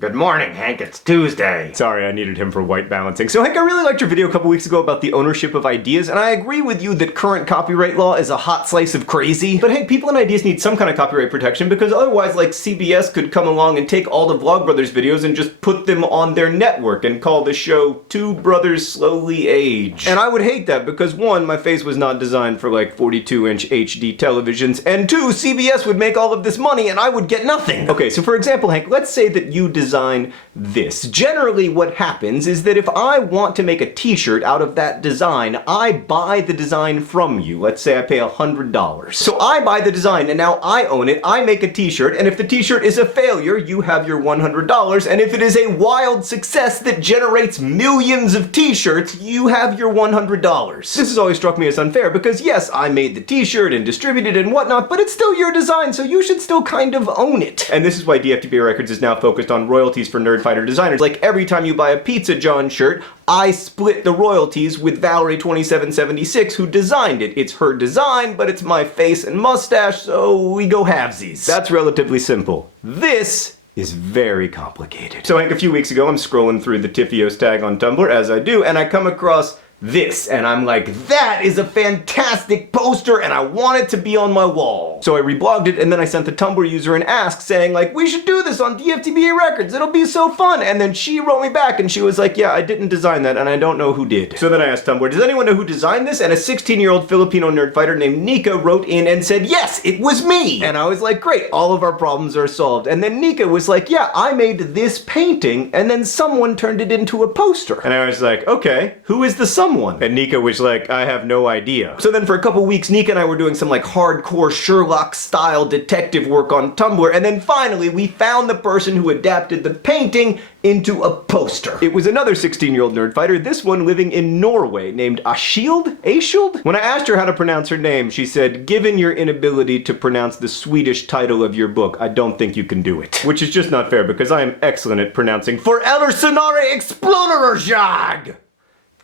Good morning, Hank. It's Tuesday. Sorry, I needed him for white balancing. So, Hank, I really liked your video a couple weeks ago about the ownership of ideas, and I agree with you that current copyright law is a hot slice of crazy. But Hank, people and ideas need some kind of copyright protection because otherwise, like, CBS could come along and take all the Vlogbrothers videos and just put them on their network and call the show Two Brothers Slowly Age. And I would hate that because, one, my face was not designed for like 42-inch HD televisions, and two, CBS would make all of this money and I would get nothing. Okay, so for example, Hank, let's say that you design this. Generally what happens is that if I want to make a t-shirt out of that design, I buy the design from you. Let's say I pay $100. So I buy the design and now I own it, I make a t-shirt, and if the t-shirt is a failure, you have your $100, and if it is a wild success that generates millions of t-shirts, you have your $100. This has always struck me as unfair because yes, I made the t-shirt and distributed it and whatnot, but it's still your design, so you should still kind of own it. And this is why DFTBA Records is now focused on royalties for Nerdfighter designers. Like every time you buy a Pizza John shirt, I split the royalties with Valerie2776 who designed it. It's her design, but it's my face and mustache, so we go halvesies. That's relatively simple. This is very complicated. So Hank, a few weeks ago, I'm scrolling through the Tifios tag on Tumblr, as I do, and I come across this, and I'm like, that is a fantastic poster and I want it to be on my wall. So I reblogged it and then I sent the Tumblr user an ask saying like, we should do this on DFTBA Records, it'll be so fun. And then she wrote me back and she was like, yeah, I didn't design that and I don't know who did. So then I asked Tumblr, does anyone know who designed this? And a 16-year-old Filipino nerdfighter named Nika wrote in and said, yes, it was me. And I was like, great, all of our problems are solved. And then Nika was like, yeah, I made this painting and then someone turned it into a poster. And I was like, okay, who is the someone? And Nika was like, I have no idea. So then for a couple weeks, Nika and I were doing some like hardcore Sherlock style detective work on Tumblr, and then finally we found the person who adapted the painting into a poster. It was another 16-year-old nerdfighter, this one living in Norway, named Ashild? When I asked her how to pronounce her name, she said, given your inability to pronounce the Swedish title of your book, I don't think you can do it. Which is just not fair because I am excellent at pronouncing For Eller Sonare Exploderjag!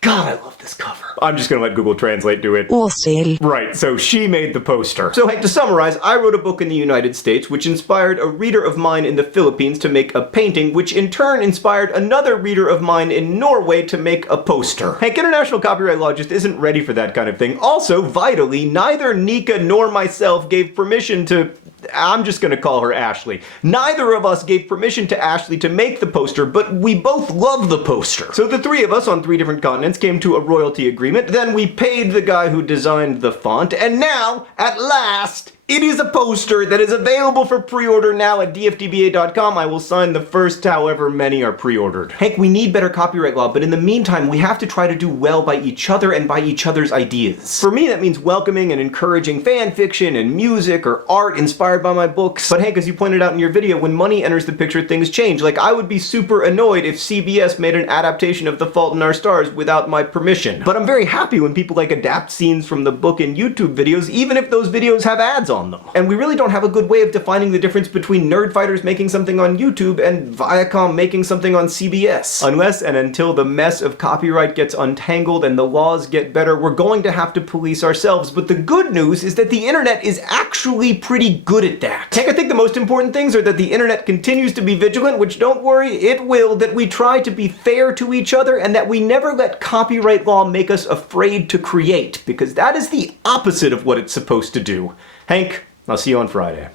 God, I love this cover. I'm just gonna let Google Translate do it. Awesome. Right, so she made the poster. So Hank, to summarize, I wrote a book in the United States which inspired a reader of mine in the Philippines to make a painting, which in turn inspired another reader of mine in Norway to make a poster. Hank, international copyright law just isn't ready for that kind of thing. Also, vitally, neither Nika nor myself gave permission to... I'm just gonna call her Ashley. Neither of us gave permission to Ashley to make the poster, but we both love the poster. So the three of us on 3 different continents came to a royalty agreement, then we paid the guy who designed the font, and now, at last, it is a poster that is available for pre-order now at dftba.com. I will sign the first however many are pre-ordered. Hank, we need better copyright law, but in the meantime, we have to try to do well by each other and by each other's ideas. For me, that means welcoming and encouraging fan fiction and music or art inspired by my books. But Hank, as you pointed out in your video, when money enters the picture, things change. Like, I would be super annoyed if CBS made an adaptation of The Fault in Our Stars without my permission. But I'm very happy when people like adapt scenes from the book in YouTube videos, even if those videos have ads on them. And we really don't have a good way of defining the difference between nerdfighters making something on YouTube and Viacom making something on CBS. Unless and until the mess of copyright gets untangled and the laws get better, we're going to have to police ourselves. But the good news is that the internet is actually pretty good at that. Heck, I think the most important things are that the internet continues to be vigilant, which don't worry, it will, that we try to be fair to each other, and that we never let copyright law make us afraid to create, because that is the opposite of what it's supposed to do. Hank, I'll see you on Friday.